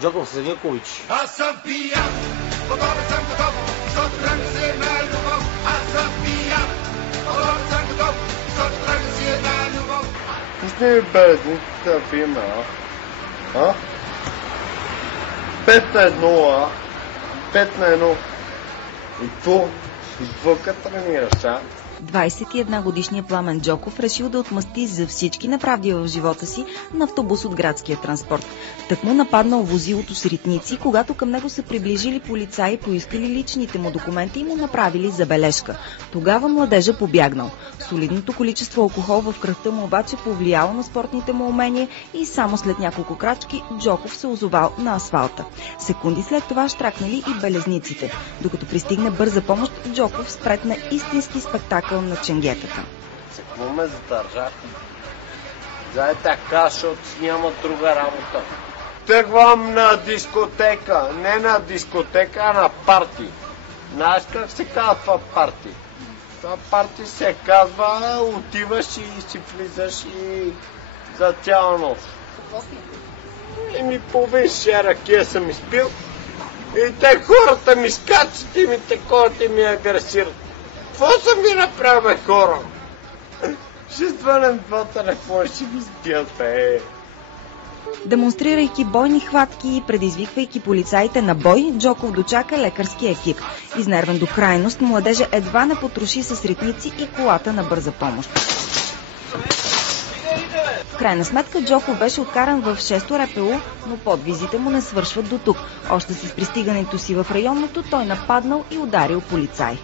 Джоков Седмикович. Аз съм пиян, готов съм готов, защото тръгна си една любов. Аз съм пиян, готов съм готов, защото тръгна си една любов. Пусни ми белезниците в име, а? 5-1, 5-1. И какво като тренираш, а? 21-годишният Пламен Джоков решил да отмъсти за всички неправди в живота си на автобус от градския транспорт. Так му нападнал возилото с ритници, когато към него се приближили полицаи, поискали личните му документи и му направили забележка. Тогава младежа побягнал. Солидното количество алкохол в кръвта му обаче повлияло на спортните му умения и само след няколко крачки Джоков се озовал на асфалта. Секунди след това щракнали и белезниците. Докато пристигне бърза помощ, Джоков спретна истински спектакъл на ченгетата. За какво ме задържахте? Зай така, защото няма друга работа. Тръгвам на дискотека. Не на дискотека, а на парти. Знаеш как се казва това парти? Това парти се казва, отиваш и си влизаш и за цяла нощ. Какво си? Ми половин шия ракия съм изпил и те хората ми скачат и ми такова и ми агресират. Какво съм ви направил, хора? Ще звънем два телефона, ще ги сбият, бе. Демонстрирайки бойни хватки и предизвиквайки полицаите на бой, Джоков дочака лекарски екип. Изнервен до крайност, младежа едва не потроши с ритници и колата на бърза помощ. В крайна сметка Джоков беше откаран в 6-то РПУ, но подвизите му не свършват до тук. Още с пристигането си в районното той нападнал и ударил полицай.